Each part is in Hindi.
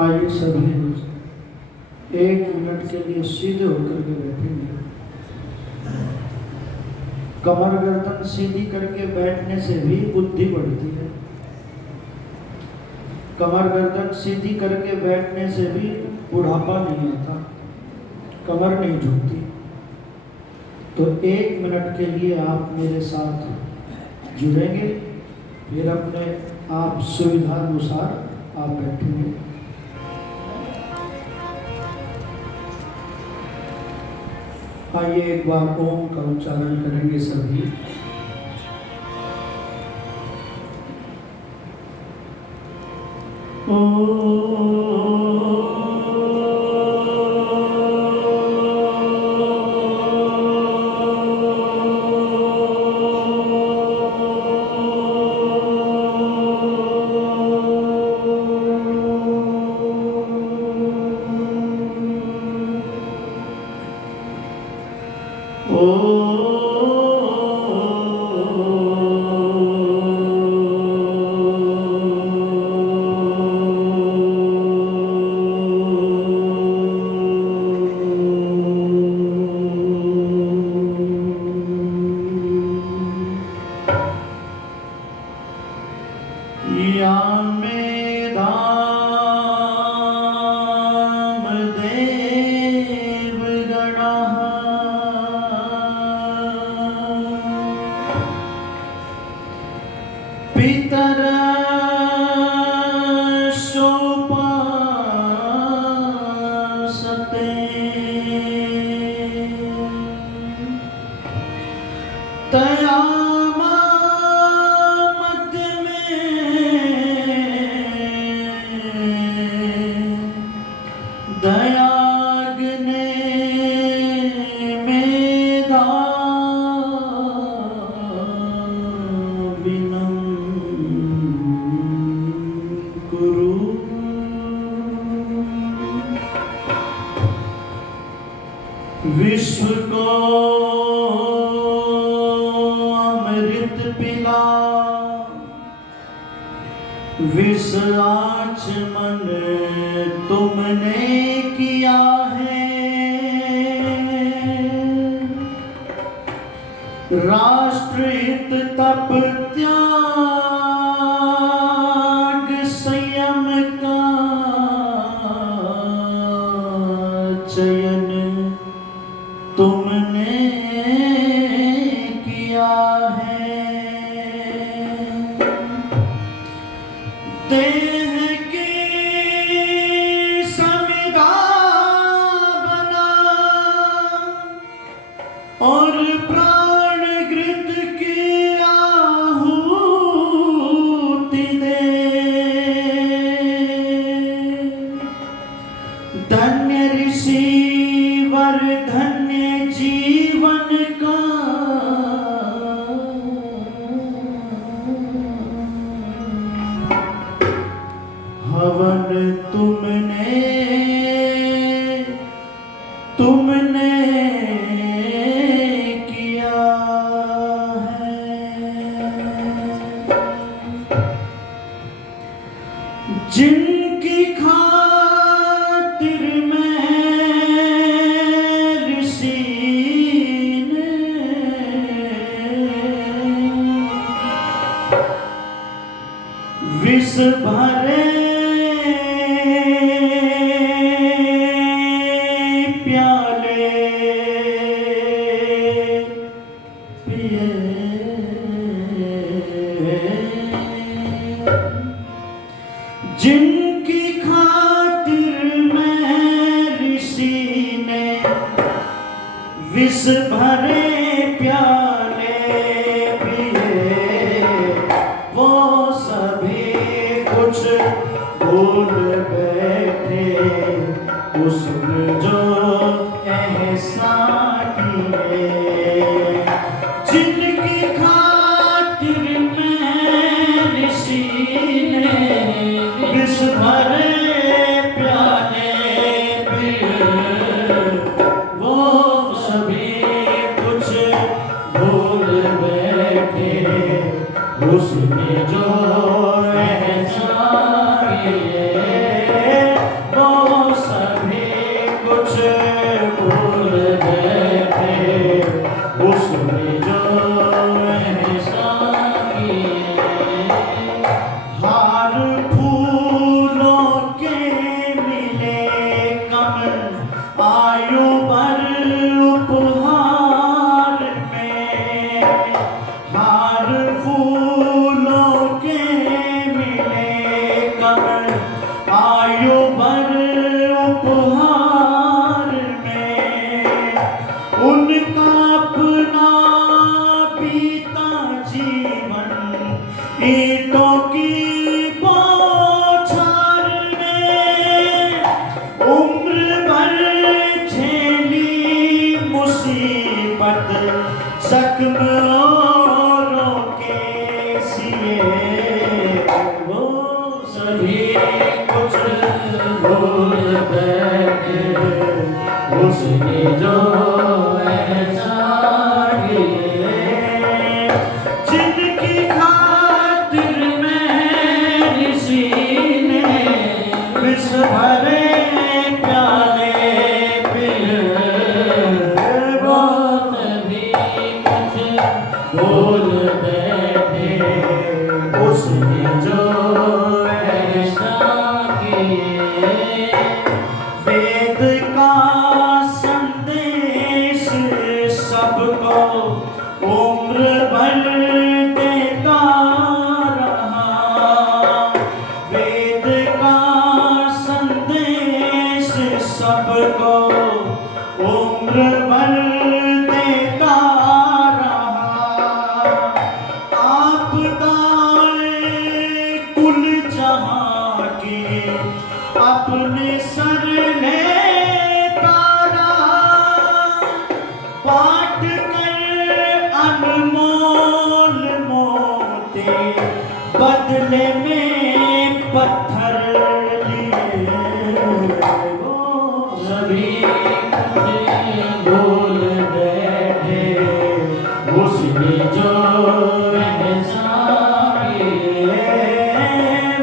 आइए सभी एक मिनट के लिए सीधे होकर के बैठेंगे। कमर गर्दन सीधी करके बैठने से भी बुद्धि बढ़ती है। कमर गर्दन सीधी करके बैठने से भी बुढ़ापा नहीं आता, कमर नहीं झुकती। तो एक मिनट के लिए आप मेरे साथ जुड़ेंगे, फिर अपने आप सुविधा अनुसार आप बैठेंगे। आइए एक बार ओम का उच्चारण करेंगे सभी। विश्व को अमृत पिला, विष आचमन तुमने किया है। राष्ट्रहित तप त्याग संयम का चयन तुमने किया है। देह की समिधा बना और प्राण घृत की आहुति दे। धन्य ऋषि वर धन्य जीवन का हवन तुमने किया है। जिनकी खातिर में ऋषि ने विष भरे प्याले पिए। जिनकी खातिर में ऋषि ने विष भरे प्याले पिए, वो सभी कुछ भूल बैठे उसने जो एहसान किए। जिनकी खातिर में ऋषि ने विष भरे प्याले पिए, वो सभी कुछ भूल बैठे उसने जो एहसान किए। उसने जो एहसान किए। हार फूलों के मिले कम आयु भर उपहार में। हार फूलों के मिले कम आयु भर उपहार में। उनका अपना बीता जीवन ईंटों की बौछार में। उम्र भर झेली मुसीबत जख्म औरों के सिए। वो सभी कुछ भूल बैठे उसने जो एहसान किए। जिनकी खातिर में ऋषि ने विष भरे प्याले पिए। वो सभी कुछ भूल बैठे उसने जो एहसान किए। वेद का संदेश सबको उम्र भर देता रहा। वेद का संदेश सबको उम्र भर देता रहा। आपदाएं कुल जहां की अपने सर लेता रहा। बांट कर अनमोल मोती बदले में पत्थर लिए। वो सभी कुछ भूल बैठे उसने जो एहसान किए।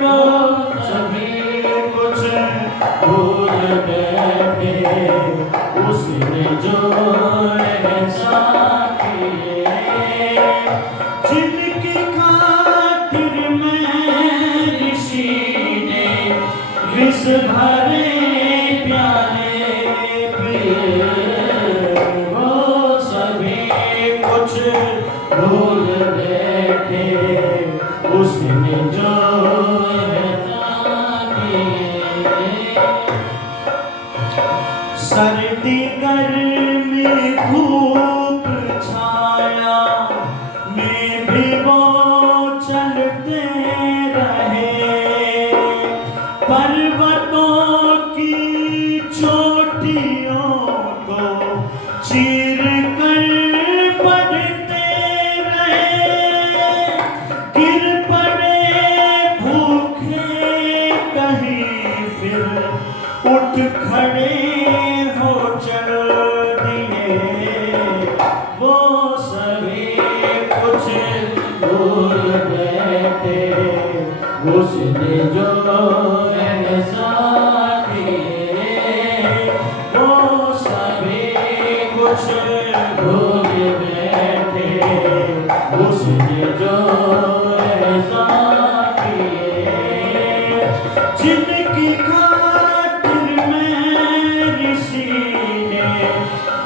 वो सभी कुछ भूल बैठे उसने जो एहसान किए। जिनकी खातिर में ऋषि ने विष भरे प्याले पिए। वो सभी कुछ भूल बैठे उसने जो एहसान किए। सर्दी गर्मी धूप छाया में भी वो चलते रहे। पर्वतों की चोटियों को चीर कर बढ़ते रहे। गिर पड़े भूखे कहीं फिर उठ खड़े हो चल दिए। वो सभी कुछ भूल बैठे उसने जो एहसान किए। वो सभी कुछ भूल बैठे उसने जो एहसान किए। जिनकी खातिर में ऋषि ने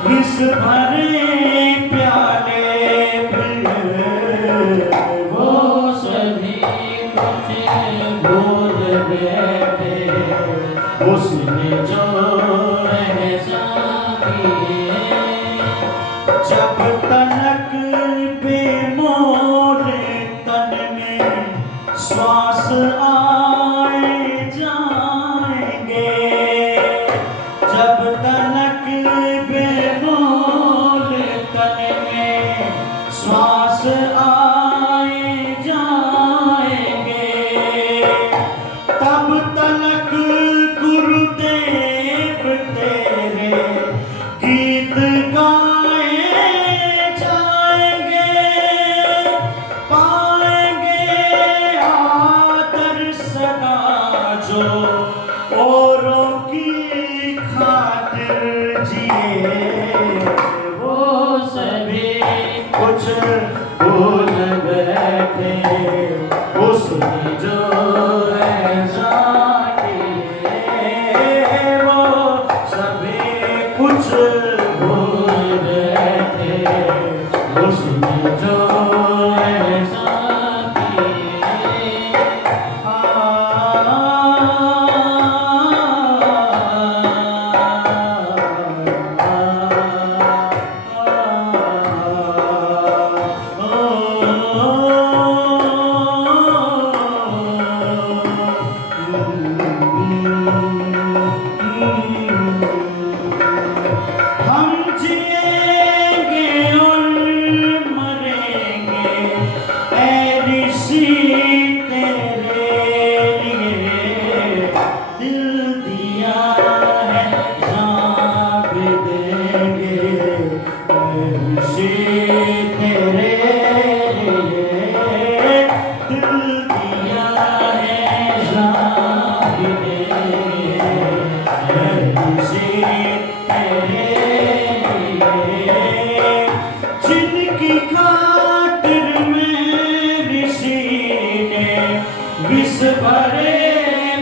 विष भरे प्याले पिए। वो सभी कुछ भूल बैठे उसने जो एहसान किए। जब तलक बेमोल तन में श्वास आए जाएंगे। जब तलक बेमोल तन में श्वास आए जाएंगे। तब तलक गुरुदेव तेरे गीत गाए जाएंगे। पाएंगे आदर सदा जो औरों की खातिर जिए। वो सभी कुछ कुछ भूल बैठे उसने जो ऐसा किए वो सभी कुछ भूल बैठे उसने जो ऐसा हम जिएंगे और मरेंगे ऐ ऋषि तेरे लिए दिल दिया है जान भी देंगे ऐ ऋषि तेरे लिए दिल दिया है जान भी देंगे ऐ ऋषि जिनकी खातिर में ऋषि ने विष भरे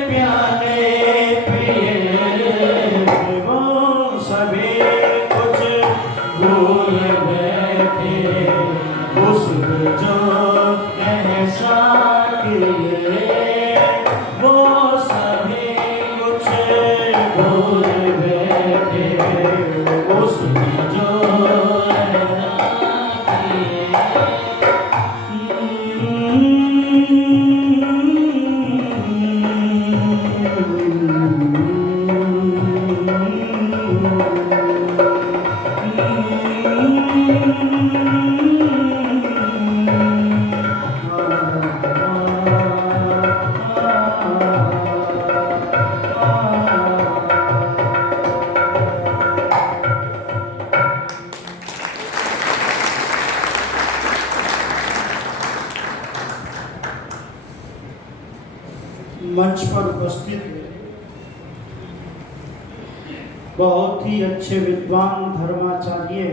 प्याले पिए वो सभी कुछ भूल बैठे उसने जो ऐसा किए वो सभी कुछ भूल बैठे उसने जो मंच पर उपस्थित बहुत ही अच्छे विद्वान धर्माचार्य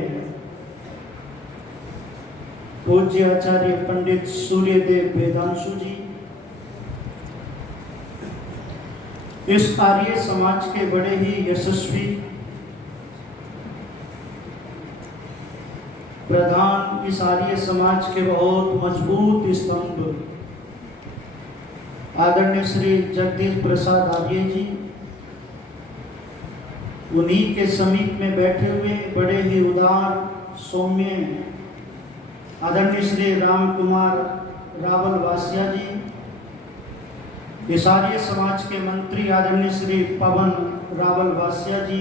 पूज्य आचार्य पंडित सूर्यदेव वेदांशु जी, इस आर्य समाज के बड़े ही यशस्वी प्रधान, इस आर्य समाज के बहुत मजबूत स्तंभ आदरणीय श्री जगदीश प्रसाद आर्य जी, उन्हीं के समीप में बैठे हुए बड़े ही उदार सौम्य आदरणीय श्री राम कुमार रावल वासिया जी, इस आर्य समाज के मंत्री आदरणीय श्री पवन रावल वासिया जी,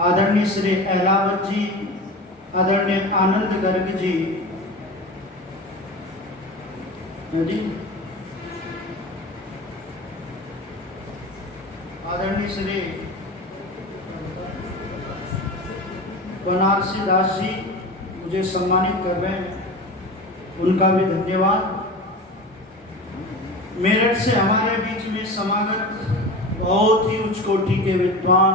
आदरणीय श्री अहलावत जी, आदरणीय आनंद गर्ग जी, आदरणीय श्री बनारसी दास जी मुझे सम्मानित कर रहे हैं, उनका भी धन्यवाद। मेरठ से हमारे बीच में समागत बहुत ही उच्च कोटि के विद्वान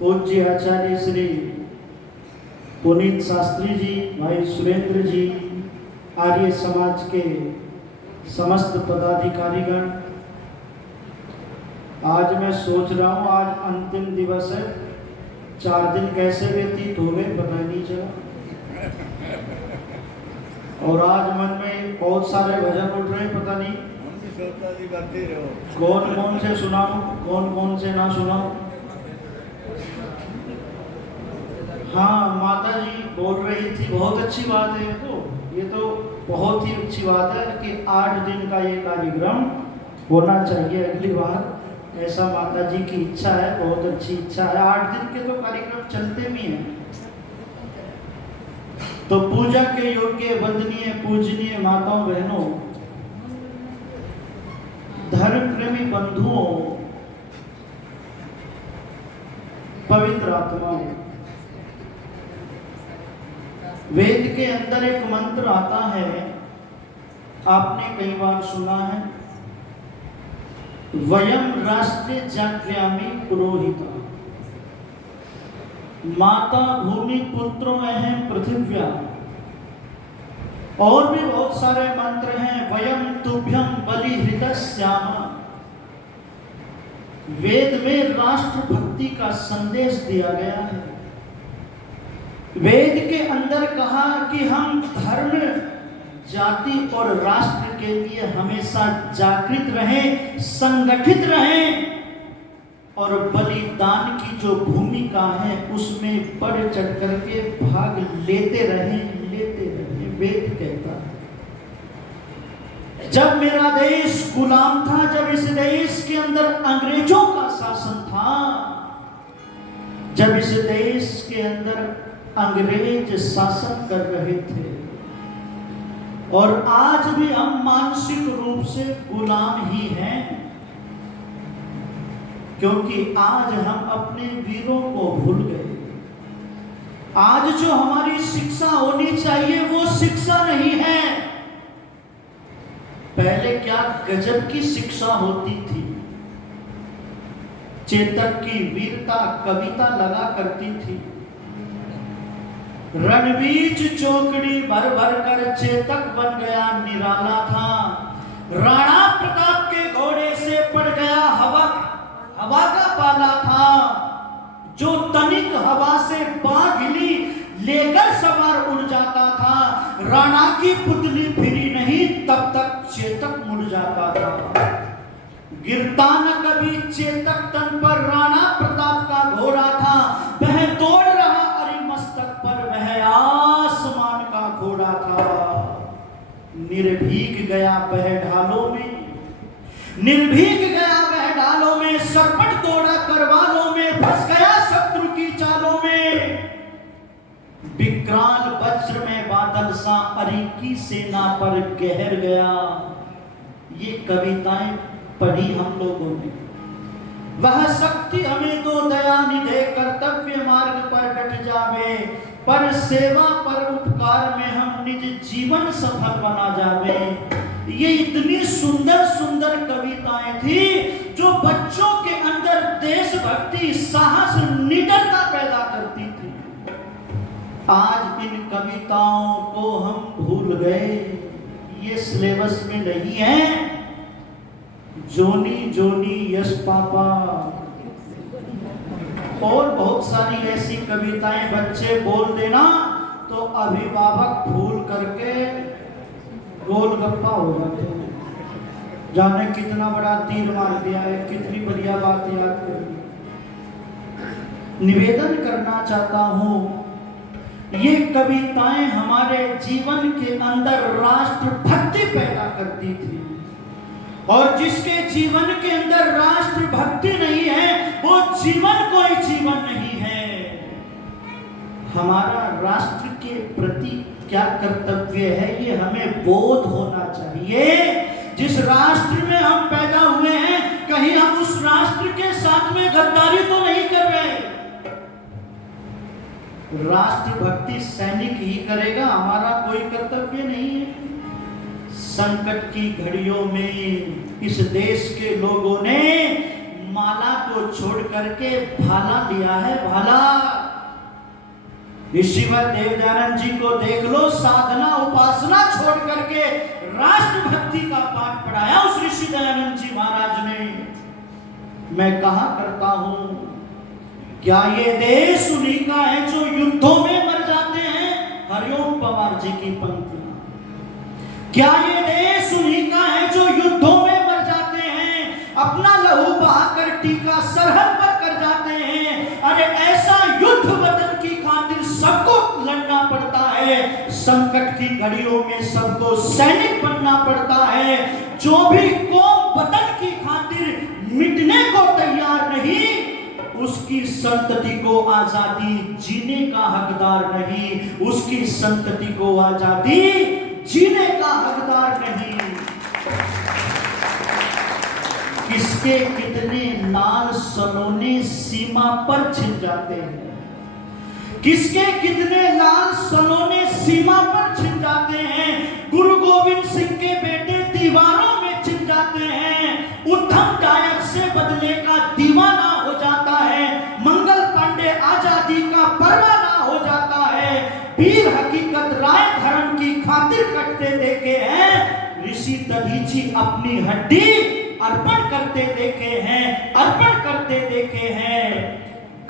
पूज्य आचार्य श्री पुनीत शास्त्री जी, भाई सुरेंद्र जी, आर्य समाज के समस्त पदाधिकारीगण, आज मैं सोच रहा हूँ आज अंतिम दिवस है, 4 दिन कैसे व्यतीत हो गए पता नहीं चला। और आज मन में बहुत सारे भजन उठ रहे हैं, पता नहीं कौन कौन से सुनाऊं, कौन कौन से ना सुनाऊं। हाँ, माता जी बोल रही थी, बहुत अच्छी बात है ये तो बहुत ही अच्छी बात है कि 8 दिन का ये कार्यक्रम होना चाहिए अगली बार, ऐसा माता जी की इच्छा है, बहुत अच्छी इच्छा है। 8 दिन के तो कार्यक्रम चलते भी हैं। तो पूजा के योग्य वंदनीय पूजनीय माताओं बहनों, धर्म प्रेमी बंधुओं, पवित्र आत्माओं, वेद के अंदर एक मंत्र आता है, आपने कई बार सुना है, वयम राष्ट्रे जाग्यामी पुरोहिता, माता भूमि पुत्रो अहम पृथिव्या और भी बहुत सारे मंत्र हैं। वयम तुभ्यम बलि हृदयस्याम। वेद में राष्ट्र भक्ति का संदेश दिया गया है। वेद के अंदर कहा कि हम धर्म, जाति और राष्ट्र के लिए हमेशा जागृत रहें, संगठित रहें और बलिदान की जो भूमिका है उसमें बढ़ चढ़ करके भाग लेते रहें। वेद कहता है जब मेरा देश गुलाम था, जब इस देश के अंदर अंग्रेजों का शासन था, जब इस देश के अंदर अंग्रेज शासन कर रहे थे, और आज भी हम मानसिक रूप से गुलाम ही हैं, क्योंकि आज हम अपने वीरों को भूल गए। आज जो हमारी शिक्षा होनी चाहिए वो शिक्षा नहीं है। पहले क्या गजब की शिक्षा होती थी। चेतक की वीरता कविता लगा करती थी। रणबीच चौकड़ी भर भर कर चेतक बन गया निराला था। राणा प्रताप के घोड़े से पड़ गया हवा का पाला था। जो तनिक हवा से बाग हिली लेकर सवार उड़ जाता था। राणा की पुतली फिरी नहीं तब तक चेतक मुड़ जाता था। गिरता न कभी चेतक तन पर राणा प्रताप का घोड़ा था। वह दौड़ रहा अरिमस्तक पर, वह आसमान का घोड़ा था। निर्भीक गया वह ढालों में, निर्भीक गया वह ढालों में। सरपट दौड़ा करवालों में, फंस गया शत्रु की चालों में। विकराल वज्र में बादल सा अरिकी सेना पर गहर गया। ये कविताएं पढ़ी हम लोगों ने। वह शक्ति हमें तो दया निधे, कर्तव्य मार्ग पर डट जावे। पर सेवा पर उपकार में हम निज जीवन सफल बना जावे। ये इतनी सुंदर सुंदर कविताएं थी जो बच्चों के अंदर देशभक्ति, साहस, निडरता पैदा करती थी। आज इन कविताओं को हम भूल गए। ये सिलेबस में नहीं है। जोनी जोनी यश पापा और बहुत सारी ऐसी कविताएं बच्चे बोल देना तो अभिभावक भूल करके गोलगप्पा हो जाते हैं। जाने कितना बड़ा तीर मार दिया है, कितनी बढ़िया बात याद कर दी। निवेदन करना चाहता हूं, ये कविताएं हमारे जीवन के अंदर राष्ट्र भक्ति पैदा करती थी। और जिसके जीवन के अंदर राष्ट्र भक्ति नहीं है वो जीवन कोई जीवन नहीं है। हमारा राष्ट्र के प्रति क्या कर्तव्य है ये हमें बोध होना चाहिए। जिस राष्ट्र में हम पैदा हुए हैं कहीं हम उस राष्ट्र के साथ में गद्दारी तो नहीं कर रहे। राष्ट्र भक्ति सैनिक ही करेगा, हमारा कोई कर्तव्य नहीं है। संकट की घड़ियों में इस देश के लोगों ने माला को छोड़ करके भाला लिया है। भाला ऋषिवर देव दयानंद जी को देख लो, साधना उपासना छोड़ करके राष्ट्र भक्ति का पाठ पढ़ाया उस ऋषि दयानंद जी महाराज ने। मैं कहा करता हूं, क्या ये देश उन्हीं का है जो युद्धों में मर जाते हैं? हरिओम पवार जी की पंक्ति। क्या ये देश उन्हीं का है जो युद्धों में मर जाते हैं, अपना लहू बहाकर टीका सरहद पर कर जाते हैं? अरे ऐसा युद्ध वतन की खातिर सबको लड़ना पड़ता है। संकट की घड़ियों में सबको सैनिक बनना पड़ता है। जो भी कौम वतन की खातिर मिटने को तैयार नहीं, उसकी संतति को आजादी जीने का हकदार नहीं। उसकी संतति को आजादी जीने का हकदार नहीं। किसके कितने लाल सलोने सीमा पर छिन जाते हैं, किसके कितने लाल सलोने सीमा पर छिन जाते हैं। गुरु गोविंद सिंह के बेटे दीवारों में छिन जाते हैं। उद्धम डायर से बदले का दीवाना हो जाता है। मंगल पांडे आजादी का परवाना हो जाता है। वीर हकीकत राय धर्म की खातिर कटते देखे हैं, ऋषि दधीची अपनी हड्डी अर्पण करते देखे हैं, अर्पण करते देखे हैं।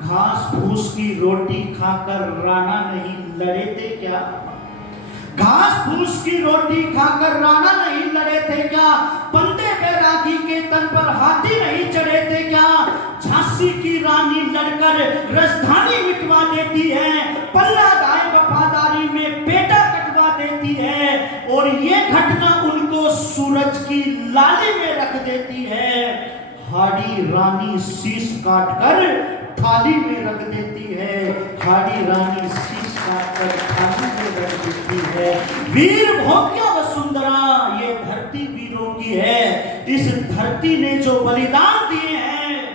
घास फूस की रोटी खाकर राणा नहीं लड़े थे क्या? घास फूस की रोटी खाकर राणा नहीं लड़े थे क्या? बंदे बैरागी के तन पर हाथी नहीं चढ़े थे क्या? झांसी की रानी लड़कर राजधानी मिटवा देती है, पल्ला दाए वफादारी में बेटा कटवा देती है, और ये घटना उनको सूरज की लाली में रख देती है। हाड़ी रानी शीश काटकर थाली में रख देती है, हाड़ी रानी शीश काटकर थाली में रख देती है। वीर भोग्य वसुंधरा, ये धरती वीरों की है। इस धरती ने जो बलिदान दिए हैं,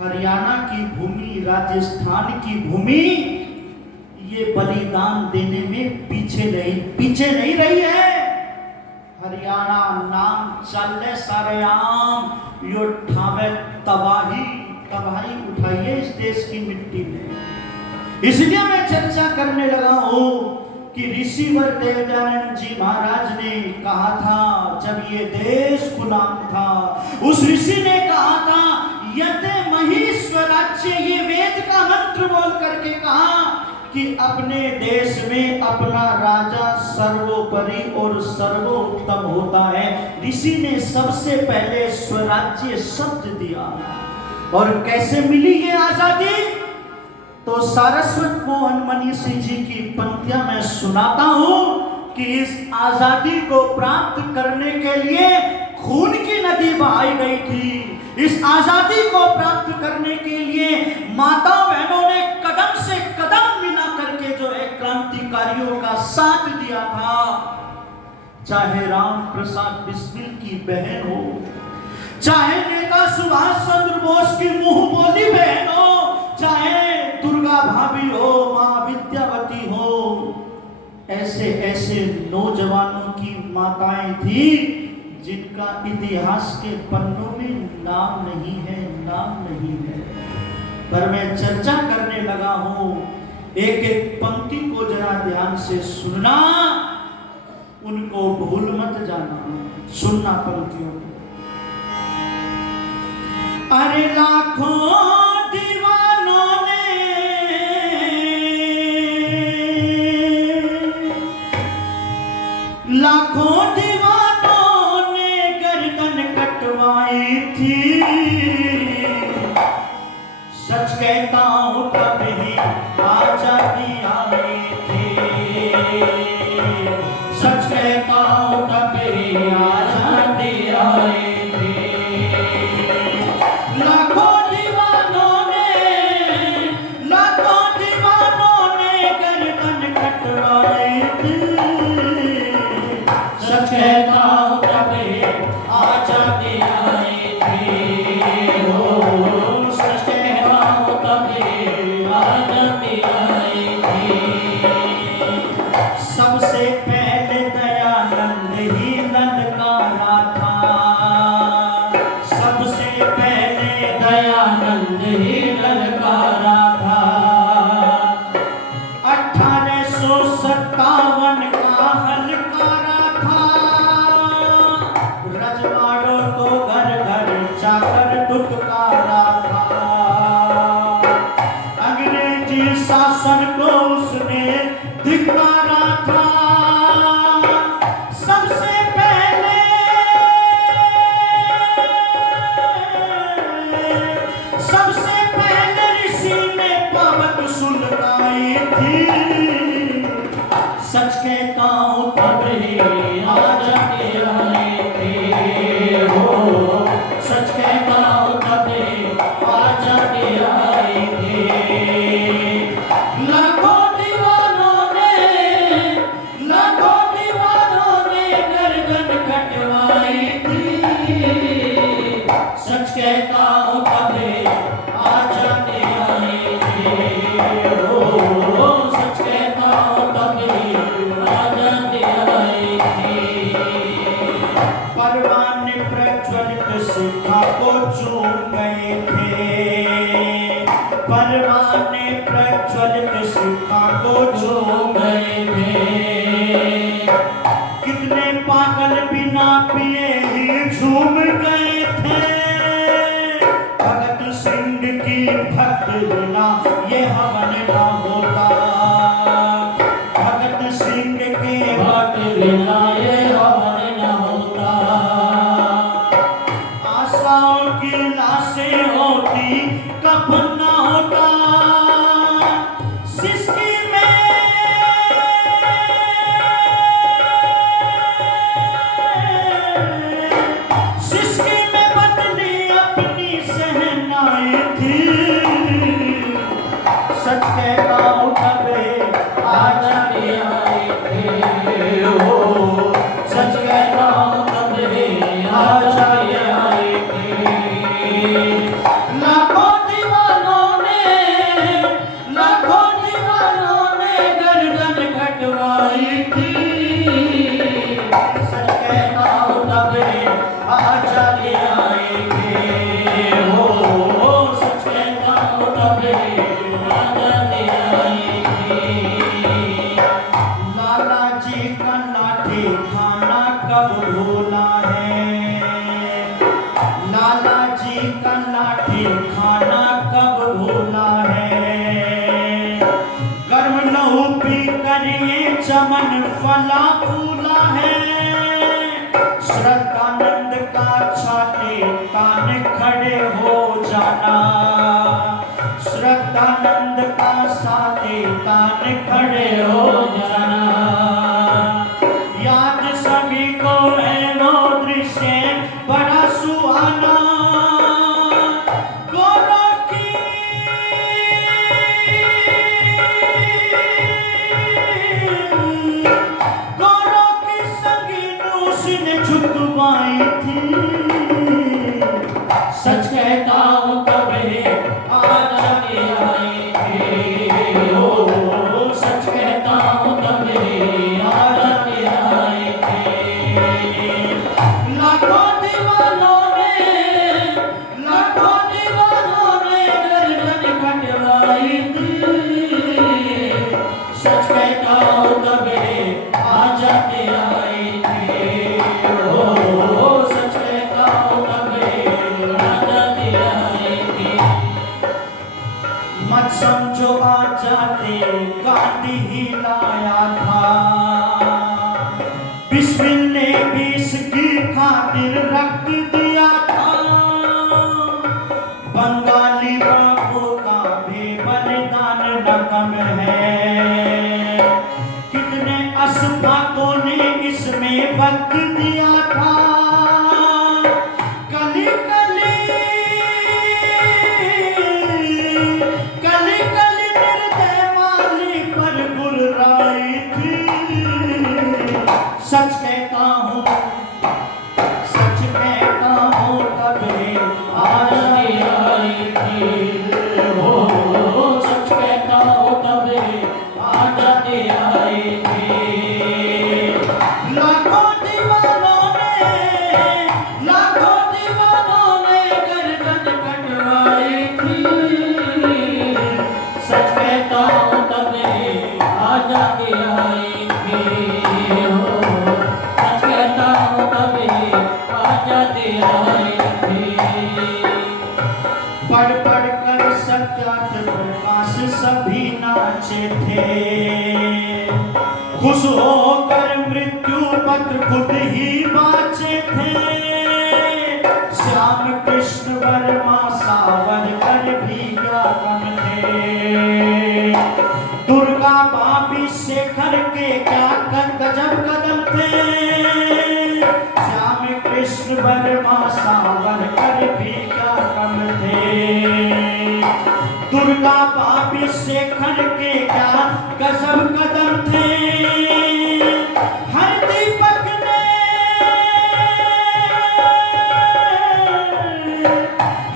हरियाणा की भूमि, राजस्थान की भूमि, ये बलिदान देने में पीछे नहीं रही है। हरियाणा नाम चले सारे आम, यो ठावे तबाही उठाइए इस देश की मिट्टी में। इसलिए मैं चर्चा करने लगा हूं कि ऋषिवर देवदयानंद जी महाराज ने कहा था, जब ये देश गुलाम था, उस ऋषि ने कहा था, यते महीश्वराज्य, ये वेद का मंत्र बोल करके कहा कि अपने देश में अपना राजा सर्वोपरि और सर्वोत्तम होता है। ऋषि ने सबसे पहले स्वराज्य शब्द दिया। और कैसे मिली ये आजादी? तो सारस्वत मोहन मनीषी जी की पंक्तियां मैं सुनाता हूं कि इस आजादी को प्राप्त करने के लिए खून की नदी बहाई गई थी। इस आजादी को प्राप्त करने के लिए माता बहनों ने कदम से कदम मिला करके जो है क्रांतिकारियों का साथ दिया था। चाहे राम प्रसाद बिस्मिल की बहन हो, चाहे नेता सुभाष चंद्र बोस की मुंह बोली बहन हो, चाहे दुर्गा भाभी हो, मां विद्यावती हो, ऐसे ऐसे नौजवानों की माताएं थी जिनका इतिहास के पन्नों में नाम नहीं है। पर मैं चर्चा करने लगा हूं, एक एक पंक्ति को जरा ध्यान से सुनना, उनको भूल मत जाना, सुनना पंक्तियों को। अरे लाखों दीवानों ने गर्दन कटवाई थी। सच कहता हूं तब ही आजादी आई थी। सच कहता हूं तब ही आजादी आई थी। लाखों दीवानों ने गर्दन कटवाई थी। सच कहता हूं तब ही आजादी आई थी। हो सच कहता हूं तब ही आजादी आई थी। सबसे पहले दयानंद ही ललकारा था। सबसे पहले दयानंद ही ललकारा था। 1857 का हलकारा था। रजवाड़ों को घर घर जाकर दुत्कारा था। अंग्रेजी शासन को उसने धिक्कारा था। सबसे पहले ऋषि ने पावक सुलगाई थी। सच कहता हूं तब ही आजादी आई थी। हो सच कहता हूं तब ही आजादी आई थी। लाखों दीवानों ने गर्दन कटवाई थी। सच कहता हूं तब ही आजादी आई थी। हो सच कहता हूं तब ही आजादी आई थी। परवाने प्रज्वलित शिखा को चूम गए थे। परवाने प्रज्वलित शिखा को चूम गए थे। पिए ही झूम गए थे। भगत सिंह की भक्ति बिना ये हवन ना होता। भगत सिंह के भक्ति बिना ये हवन ना होता। आशाओं की लाशें होती कफन ना होता। सच कहता हूँ कभी आजादी आई थी हो। सच कहता हूँ कभी आजादी आई थी। लाखों दीवानों ने गर्दन कटवाई थी। सच कहता हूँ कभी आजादी आई थी हो। सच कहता हूँ कभी लाला जी का लाठी खाना कब भूला है। लाला जी का लाठी खाना कब भूला है। गर्म लहू पी कर ये चमन फला फूला है। श्रद्धानंद का छाती तान खड़े हो जाना। श्रद्धानंद का साथी तान खड़े हो जाना। याद सभी को है वो दृश्य बड़ा सुहाना। गोरों की संगीन उसने झुकवाई थी। सच कहता हूँ कभी आजादी आई थी हो। सच कहता हूँ कभी आजादी आई थी। लाखों दीवानों ने गर्दन कटवाई थी। सच कहता हूँ कभी आजादी आई थी हो। सच कहता हूँ कभी आजादी आई थी। मत समझो आजादी गांधी ही लाया था। बिस्मिल ने 20 की खातिर रख दिया था। बंगाली बाबू का भी बलिदान न कम है। कितने अशफाकों ने इसमें वक्त दिया था। कली कली निर्दय माली पर गुर्राई थी। सच कहता हूँ कभी आजादी आई थी हो। सच कहता हूँ कभी आजादी आई थी। लाखों दीवानों ने गर्दन कटवाई थी। सच कहता हूँ कभी आजादी आई थी हो। सच कहता हूँ कभी आजादी आई थी। पढ़ पढ़ कर सत्यार्थ प्रकाश सभी नाचे थे। खुश होकर मृत्यु पत्र खुद ही बाचे थे। श्याम कृष्ण वर्मा सावरकर भी क्या कम थे। दुर्गा भाभी शेखर के क्या गजब कदम थे। श्याम कृष्ण वर्मा सावरकर भी क्या कम थे। दुर्गा भाभी शेखर के क्या गजब कदम थे।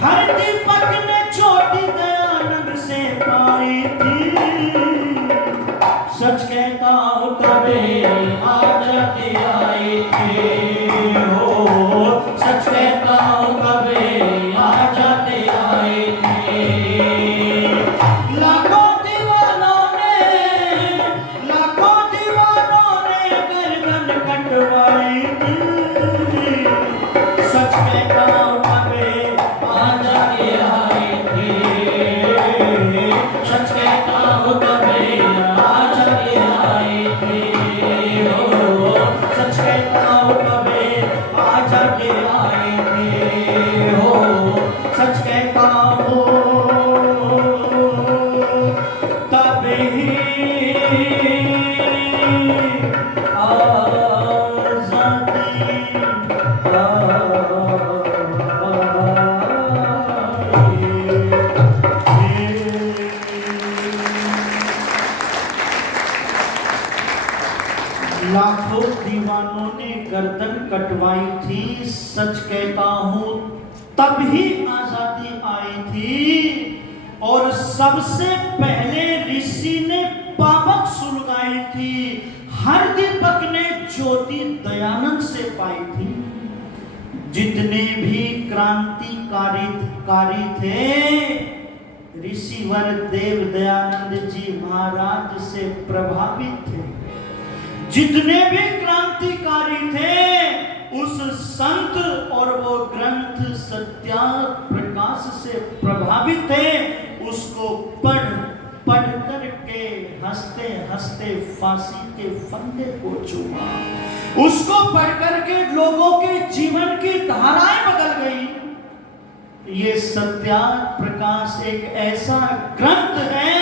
हर दीपक ने छोटी दयानंद से पाई थी। सच कहता हूँ कभी आजादी आई थी हो। सच कहता हूँ कभी आजादी आई थी। लाखों दीवानों लाखों दीवानों ने गर्दन कटवाई थी, सच कहता हूं तब ही आजादी आई थी। और सबसे पहले ऋषि ने पावक सुलगाई थी, हर दीपक ने ज्योति दयानंद से पाई थी। जितने भी क्रांतिकारी थे ऋषिवर देव दयानंद जी महाराज से प्रभावित थे। जितने भी क्रांतिकारी थे उस संत और वो ग्रंथ सत्या प्रकाश से प्रभावित थे। उसको पढ़ करके हंसते हंसते फांसी के फंदे को चूमा। उसको पढ़ करके लोगों के जीवन की धाराएं बदल गई। ये सत्या प्रकाश एक ऐसा ग्रंथ है,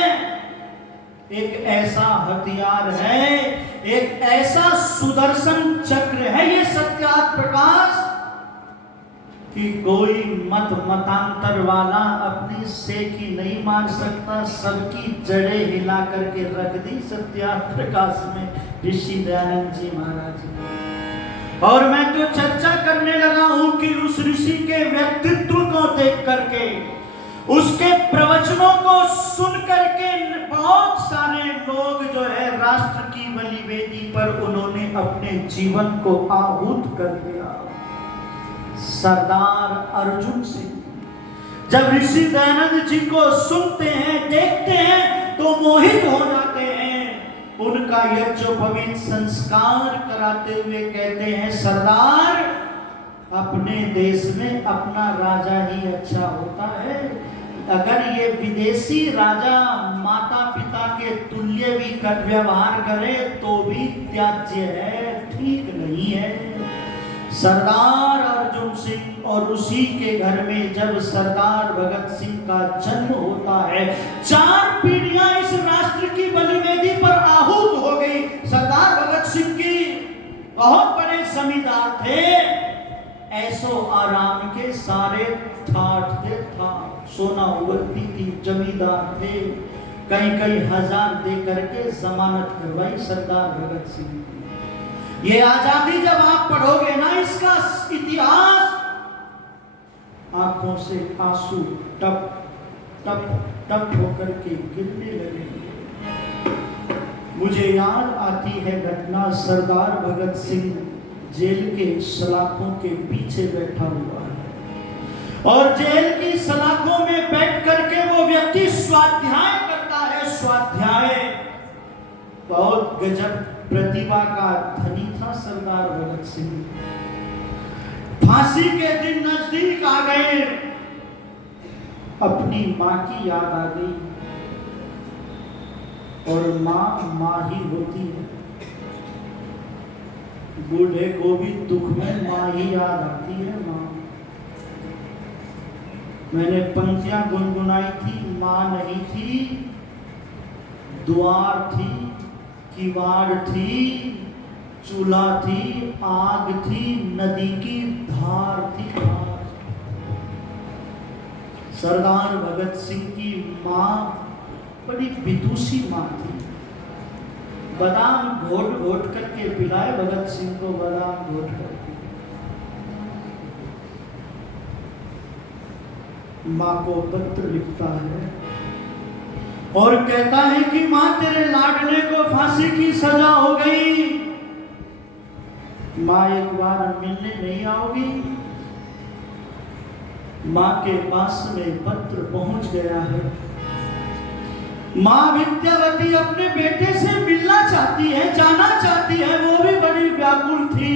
एक ऐसा हथियार है, एक ऐसा सुदर्शन चक्र है ये सत्या प्रकाश कि कोई मतांतर वाला अपनी सेकी नहीं मार सकता। सबकी जड़ें हिला करके रख दी सत्या प्रकाश में ऋषि दयानंद जी महाराज ने। और मैं तो चर्चा करने लगा हूं कि उस ऋषि के व्यक्तित्व को देख करके, उसके प्रवचनों को सुन करके बहुत सारे लोग जो है राष्ट्र की बलि वेदी पर उन्होंने अपने जीवन को आहूत कर दिया। सरदार अर्जुन सिंह जब ऋषि दयानंद जी को सुनते हैं, देखते हैं तो मोहित हो जाते हैं। उनका यज्ञोपवीत संस्कार कराते हुए कहते हैं, सरदार अपने देश में अपना राजा ही अच्छा होता है। अगर ये विदेशी राजा माता पिता के तुल्य भी कर व्यवहार करे तो भी त्याज्य है, ठीक नहीं है। सरदार अर्जुन सिंह और उसी के घर में जब सरदार भगत सिंह का जन्म होता है, 4 पीढ़ियां इस राष्ट्र की बलिवेदी पर आहूत हो गई। सरदार भगत सिंह की बहुत बड़े जमींदार थे, ऐसो आराम के सारे ठाठ थे, सोना उगलती थी, जमींदार थे। कई हजार दे करके जमानत करवाई सरदार भगत सिंह। ये आजादी जब आप पढ़ोगे ना, इसका इतिहास, आंखों से आंसू टप टप टप होकर के गिरने लगेंगे। मुझे याद आती है घटना, सरदार भगत सिंह जेल के सलाखों के पीछे बैठा हुआ है और जेल की सलाखों में बैठ करके वो व्यक्ति स्वाध्याय करता है। स्वाध्याय बहुत गजब प्रतिभा का धनी था सरदार भगत सिंह। फांसी के दिन नजदीक आ गए, अपनी मां की याद आ गई और मां ही होती है। बूढ़े को भी दुख में मां ही याद आती है। मां, मैंने पंक्तियां गुनगुनाई थी, मां नहीं थी, द्वार थी, किवाड़ थी, चूल्हा थी, आग थी, नदी की धार थी। सरदार भगत सिंह की मां बड़ी विदुषी मां थी। बादाम घोट घोट करके पिलाए भगत सिंह को, बादाम घोट करके। मां को पत्र लिखता है और कहता है कि मां तेरे लाडले को फांसी की सजा हो गई, मां एक बार मिलने नहीं आओगी। मां के पास में पत्र पहुंच गया है। मां विद्यावती अपने बेटे से मिलना चाहती है, जाना चाहती है, वो भी बड़ी व्याकुल थी।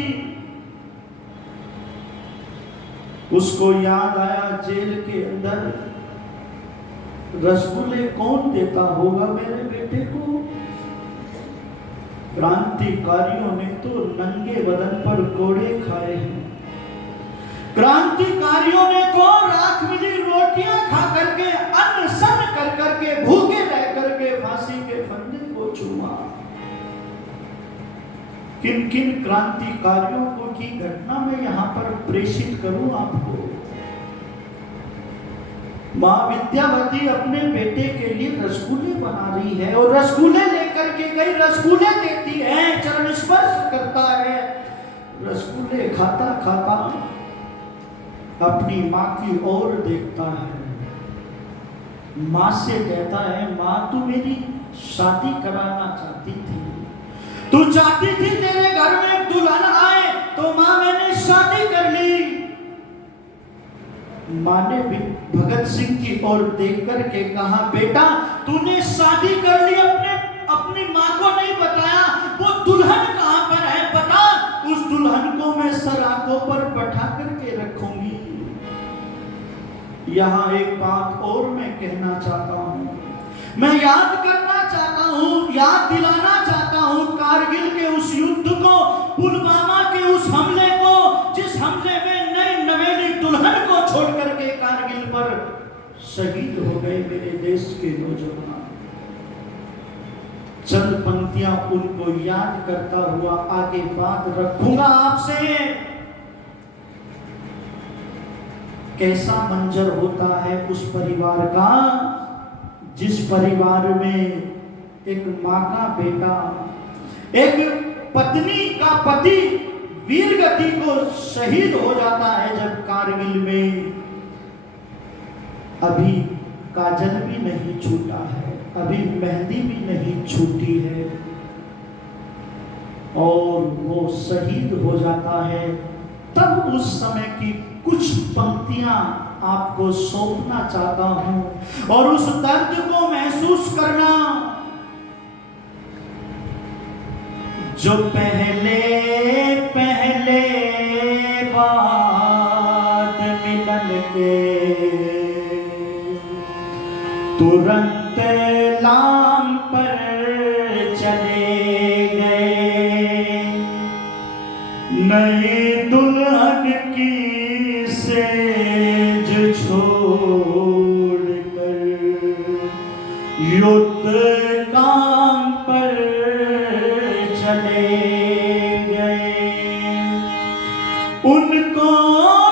उसको याद आया जेल के अंदर रसगुल्ले कौन देता होगा मेरे बेटे को। क्रांतिकारियों ने तो नंगे बदन पर कोड़े खाए हैं। क्रांतिकारियों ने तो राख मिली रोटियां खा करके, अन्न सन कर करके, भूखे रह करके फांसी के फंदे को चूमा। किन किन क्रांतिकारियों को की घटना में यहां पर प्रेषित करूं आपको। मां विद्यावती अपने बेटे के लिए रसगुल्ले बना रही है और रसगुल्ले लेकर के गई, रसगुल्ले देती है, चरण स्पर्श खाता खाता अपनी माँ की ओर देखता है। माँ से कहता है, माँ तू मेरी शादी कराना चाहती थी, तू चाहती थी तेरे घर में एक दुल्हन आए, तो माँ मैंने शादी कर ली। माँ ने भी भगत सिंह की ओर देख कर के कहा, बेटा तूने शादी कर ली, अपनी माँ को नहीं बताया, वो दुल्हन कहाँ पर है पता, उस दुल्हन को मैं सराखों पर बैठा करके रखूंगी। यहाँ एक बात और मैं कहना चाहता हूँ, मैं याद करना चाहता हूँ, याद दिलाना चाहता हूँ कारगिल के उस युद्ध को, पुलवामा के उस हमले को, जिस हमले में नई नवेली दुल्हन को छोड़ करके कारगिल पर शहीद हो गए मेरे देश के नौजवान। चंद पंक्तियां उनको याद करता हुआ आगे बात रखूंगा आपसे। कैसा मंजर होता है उस परिवार का जिस परिवार में एक माँ का बेटा, एक पत्नी का पति वीरगति को शहीद हो जाता है। जब कारगिल में अभी काजल भी नहीं छूटा है, अभी मेहंदी भी नहीं छूटी है, और वो शहीद हो जाता है, तब उस समय की कुछ पंक्तियां आपको सौंपना चाहता हूं और उस दर्द को महसूस करना। जो पहले पहले बात मिलन के तुरंत लाम पर चले गए, नई दुल्हन की सेज छोड़ कर युद्ध काम पर चले गए। उनको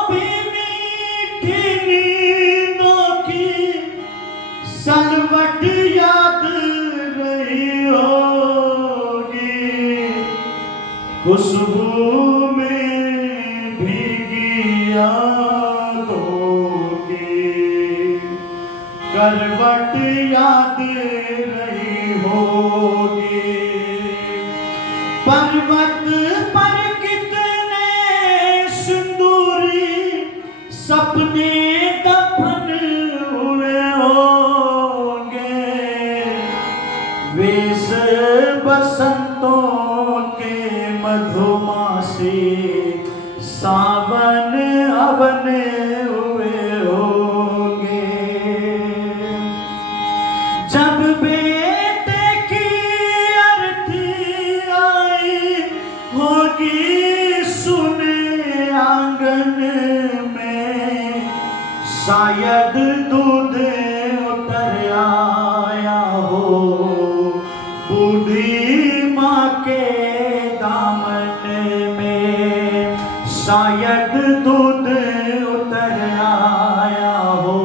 भी मीठी नींदों की सलवट याद रही होगी, खुशबू में भीगी यादों की करवट याद रही होगी। पर्वत पर कितने सिंदूरी सपने दफन हुए होंगे, वेश बसंतों के मधुमासी सावन हवन हुए होंगे। जब बेटे की अर्थी आई होगी सुने आंगन में, शायद दूध उतर आया हो बूढ़ी माँ के दामन में, शायद दूध उतर आया हो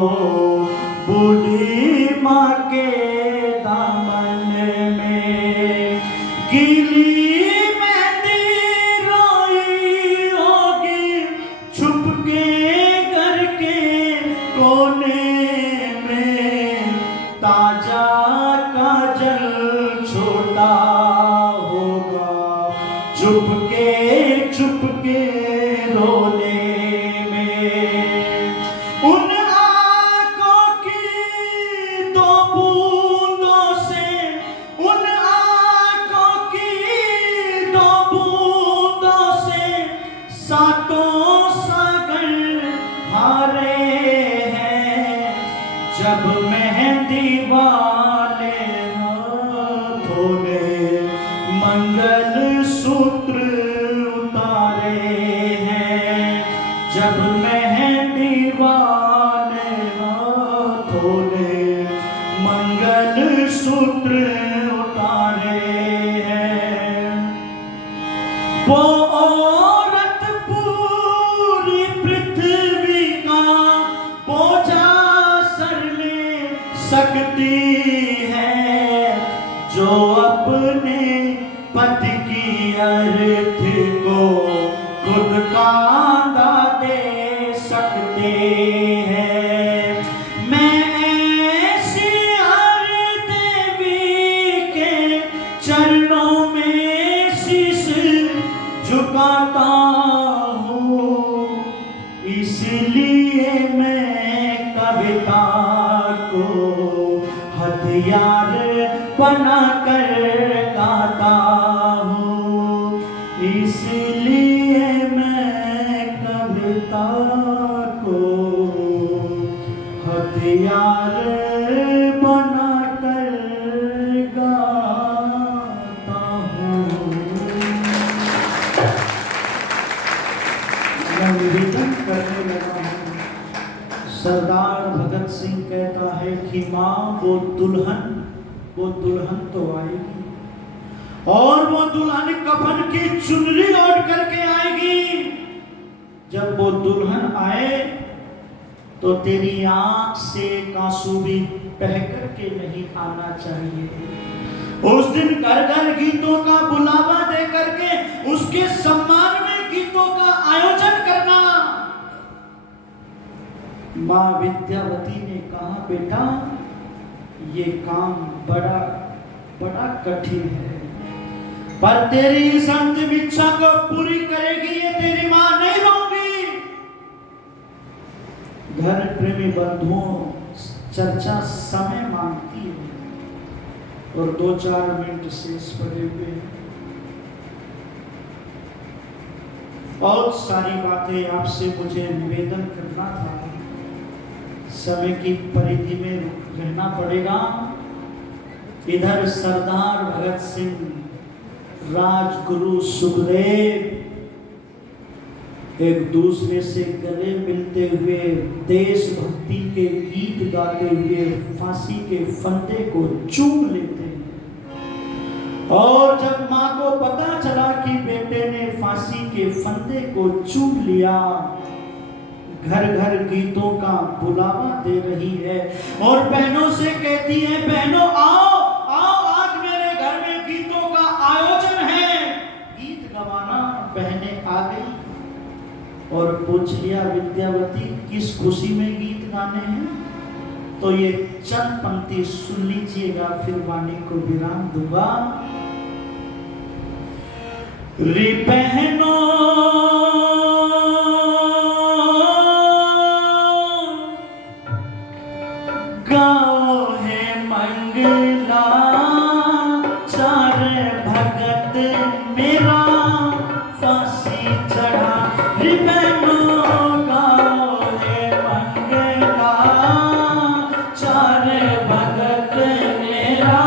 बूढ़ी माँ के दामन में। गीली मेहंदी रोई होगी छुपके घर के कोने में, ताजा काजल छोटा होगा चुपके चुपके रोने में। उन आंखों की दो बूंदों से, उन आंखों की दो बूंदों से सातों सागर हारे हैं। जब मेहंदी वाले हाथों ने मंगल सूत्र उतारे हैं, जब मेहंदी वाले हाथों ने मंगल सूत्र उतारे हैं। वो औरत पूरी पृथ्वी का बोझा सर ले सकती है, जो अपने पति की अर्थ को खुद बांधा दे सकते हैं। मैं ऐसी हर देवी के चरणों में शीश झुकाता हूँ, इसलिए मैं कविता को हथियार बना कर गाता हूँ, इसलिए मैं कविता को हथियार बना कर गाता हूँ। मैं निवेदन करने लगा हूँ। सरदार भगत सिंह कहता है कि माँ वो दुल्हन तो आएगी, और वो दुल्हन कफन की चुनरी ओढ़ करके आएगी। जब वो दुल्हन आए तो तेरी आंख से एक आंसू भी बह करके नहीं आना चाहिए। उस दिन घर घर गीतों का बुलावा दे करके उसके सम्मान में गीतों का आयोजन करना। मां विद्यावती ने कहा, बेटा ये काम बड़ा बड़ा कठिन है, पर तेरी इस अंतिम इच्छा को पूरी करेगी ये तेरी मां, नहीं रहूंगी। घर प्रेमी बंधुओं, चर्चा समय मांगती है और 2-4 मिनट शेष पड़े हुए हैं। बहुत सारी बातें आपसे मुझे निवेदन करना था, समय की परिधि में रहना पड़ेगा। इधर सरदार भगत सिंह, राजगुरु सुखदेव एक दूसरे से गले मिलते हुए देशभक्ति के गीत गाते हुए फांसी के फंदे को चूम लेते हैं। और जब मां को पता चला कि बेटे ने फांसी के फंदे को चूम लिया, घर घर गीतों का बुलावा दे रही है और बहनों से कहती है, बहनों आओ आओ, आज मेरे घर में गीतों का आयोजन है, गीत गवाना। बहनें आ गई और पूछ लिया, विद्यावती किस खुशी में गीत गाने हैं? तो ये चंद पंक्ति सुन लीजिएगा, फिर वाणी को विराम दूंगा। रे बहनों गाओ है मंगला, चार भगत मेरा फांसी चढ़ा। रे बहनों गाओ है मंगला, चार भगत मेरा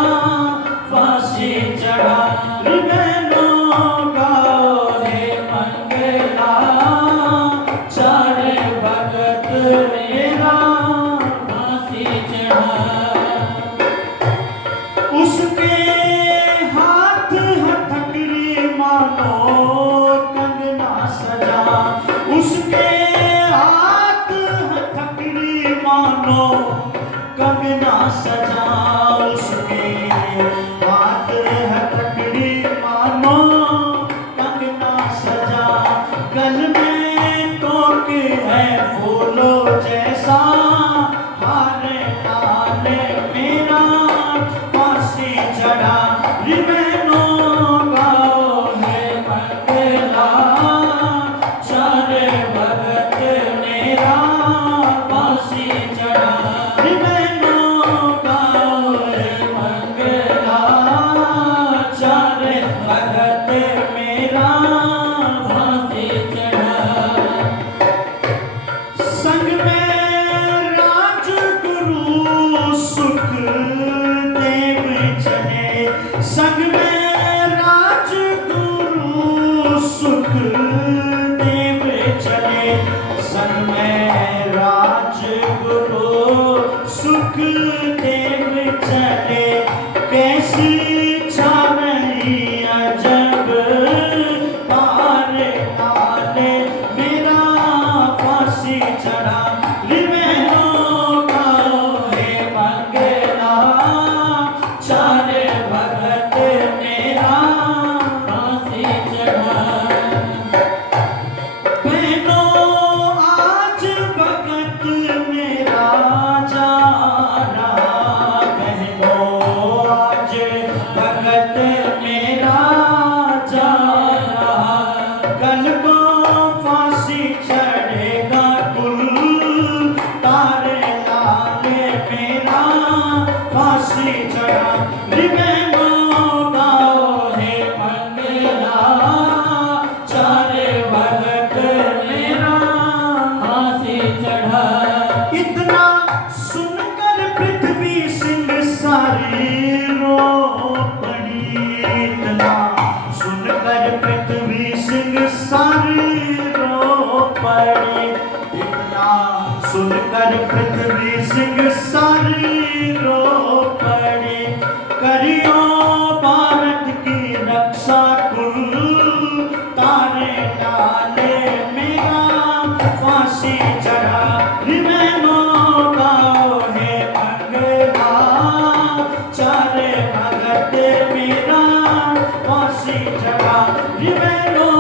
फांसी चढ़ा। रे बहनों गाओ है मंगला, चार भगत मेरा उसके हाथ हथकड़ी मानो कंगना सजा, उसके हाथ हथकड़ी मानो कंगना सजा, उसके हाथ हथकड़ी मानो कंगना सजा। गल में तोक है फूलों जैसा, हार लाल मेरा फांसी चढ़ा। रे बहनों गाओ है मंगला, चार भगत मेरा फांसी चढ़ा। रे बहनों गाओ है मंगला, चार भगत मेरा फांसी चढ़ा। संग में राजगुरु सुखदेव चले, संग में राजगुरु सुखदेव चले, संग में राजगुरु सुखदेव चले। कैसी छावनी अजब पार लाले मेरा फांसी चढ़ा। रे बहनों गाओ है मंगला, चार भगत मेरा फांसी चढ़ा। सारे रो पड़े। इतना सुनकर पृथ्वी सिंह सारे रो पड़े। करियो भारत की रक्षा कुल तारे डाले मेरा फांसी चढ़ा। रिमैनो गाओ है मंगला चारे भगत मेरा फांसी चढ़ा। रिमैनो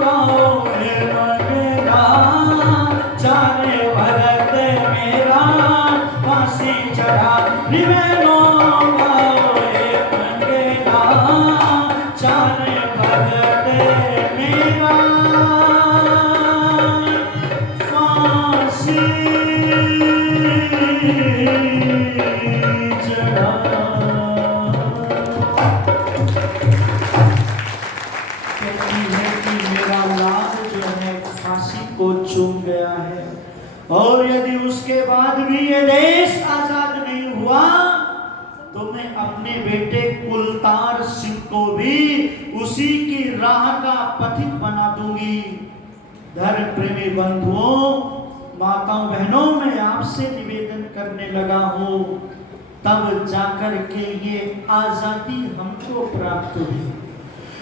गाओ है मंगला चारे भगत मेरा फांसी चढ़ा। रिमैनो गाओ है मंगला चारे भगत मेरा फांसी चढ़ा। कहती है कि मेरा लाल जो है फांसी को चूम गया है, और यदि उसके बाद भी ये देश आजाद नहीं हुआ तो मैं अपने बेटे कुलतार सिंह को भी उसी की राह का पथिक बना दूंगी। धर्म प्रेमी बंधुओं, माताओं, बहनों, मैं आपसे निवेदन करने लगा हूं, तब जाकर के ये आजादी हमको प्राप्त हुई।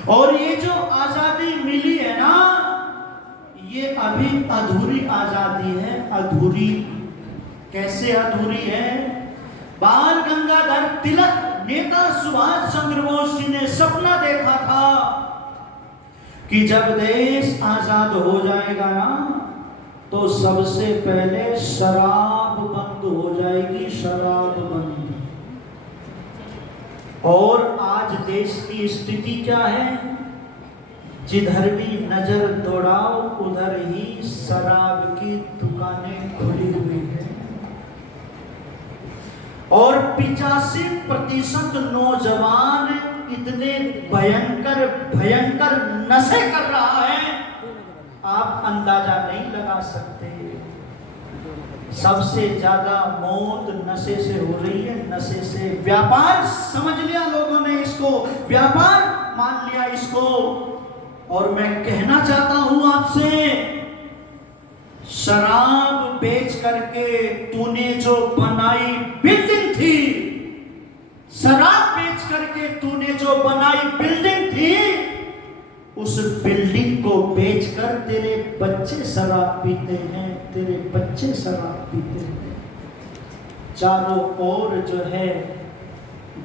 और ये जो आजादी मिली है ना, ये अभी अधूरी आजादी है। अधूरी कैसे अधूरी है? बाल गंगाधर तिलक, नेता सुभाष चंद्र बोस जी ने सपना देखा था कि जब देश आजाद हो जाएगा ना, तो सबसे पहले शराब बंद हो जाएगी, शराब बंद। और आज देश की स्थिति क्या है? जिधर भी नजर दौड़ाओ उधर ही शराब की दुकानें खुली हुई हैं, और 85% नौजवान इतने भयंकर भयंकर नशे कर रहा है, आप अंदाजा नहीं लगा सकते। सबसे ज्यादा मौत नशे से हो रही है, नशे से। व्यापार समझ लिया लोगों ने इसको, व्यापार मान लिया इसको। और मैं कहना चाहता हूं आपसे, शराब बेच करके तूने जो बनाई बिल्डिंग थी, शराब बेच करके तूने जो बनाई बिल्डिंग थी, उस बिल्डिंग को बेचकर तेरे बच्चे शराब पीते हैं, तेरे बच्चे शराब पीते हैं। चारों ओर जो है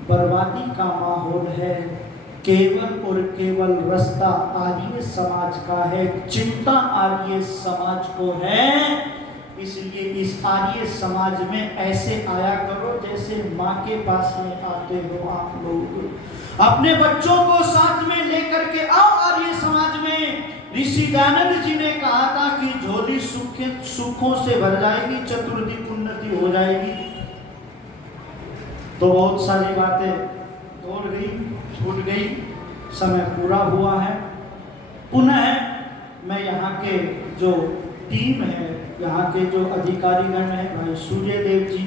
बर्बादी का माहौल है। केवल और केवल रास्ता आर्य समाज का है, चिंता आर्य समाज को है। इसलिए इस आर्य समाज में ऐसे आया करो जैसे माँ के पास में आते हो आप लोग। अपने बच्चों को साथ में लेकर के आओ आर्य समाज में। ऋषि दयानंद जी ने कहा था कि झोली सुखों से भर जाएगी, चतुर्दिक उन्नति हो जाएगी। तो बहुत सारी बातें दौड़ गई, छूट गई, समय पूरा हुआ है। पुनः मैं यहाँ के जो टीम है, यहाँ के जो अधिकारीगण हैं, भाई सूर्यदेव जी,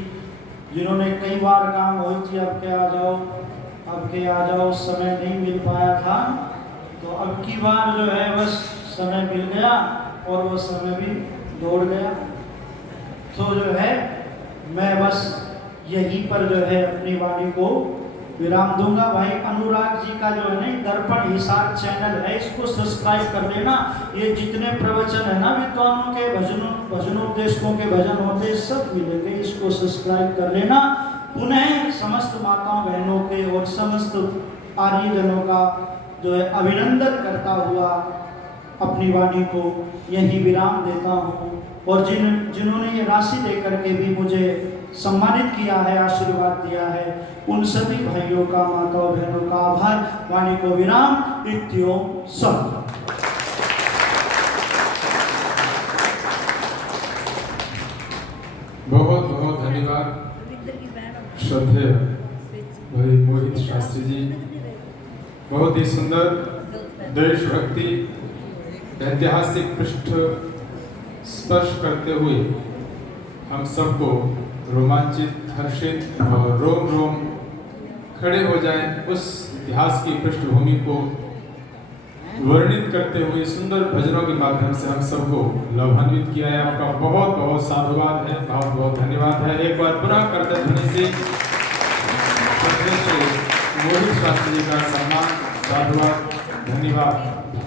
जिन्होंने कई बार काम हो जी अब के आ जाओ, अब के आ जाओ, समय नहीं मिल पाया था, तो अब की बार जो है बस समय मिल गया और वो समय भी दौड़ गया। तो जो है मैं बस यहीं पर जो है अपनी वाणी को विराम दूंगा। भाई अनुराग जी का जो है ना दर्पण हिसार चैनल है, इसको सब्सक्राइब कर लेना। ये जितने प्रवचन है ना विद्वानों के, भजनोपदेशकों के भजन होते सब मिलेंगे, इसको सब्सक्राइब कर लेना। पुनः समस्त माताओं बहनों के और समस्त आर्यजनों का जो है अभिनंदन करता हुआ अपनी वाणी को यही विराम देता हूँ। और जिन्होंने ये राशि देकर के भी मुझे सम्मानित किया है, आशीर्वाद दिया है, उन सभी भाइयों का, माताओं बहनों का आभार। वाणी को विराम। इत्योम सब। बहुत बहुत धन्यवाद श्रद्धेय भाई मोहित शास्त्री जी। बहुत ही सुंदर देशभक्ति ऐतिहासिक पृष्ठ स्पर्श करते हुए हम सबको रोमांचित, हर्षित और रोम रोम खड़े हो जाएं उस इतिहास की पृष्ठभूमि को वर्णित करते हुए सुंदर भजनों के माध्यम से हम सबको लाभान्वित किया है। आपका बहुत बहुत साधुवाद है, बहुत बहुत धन्यवाद है। एक बार पुनः करते ध्वनि से मोहित शास्त्री जी का सम्मान, साधुवाद, धन्यवाद।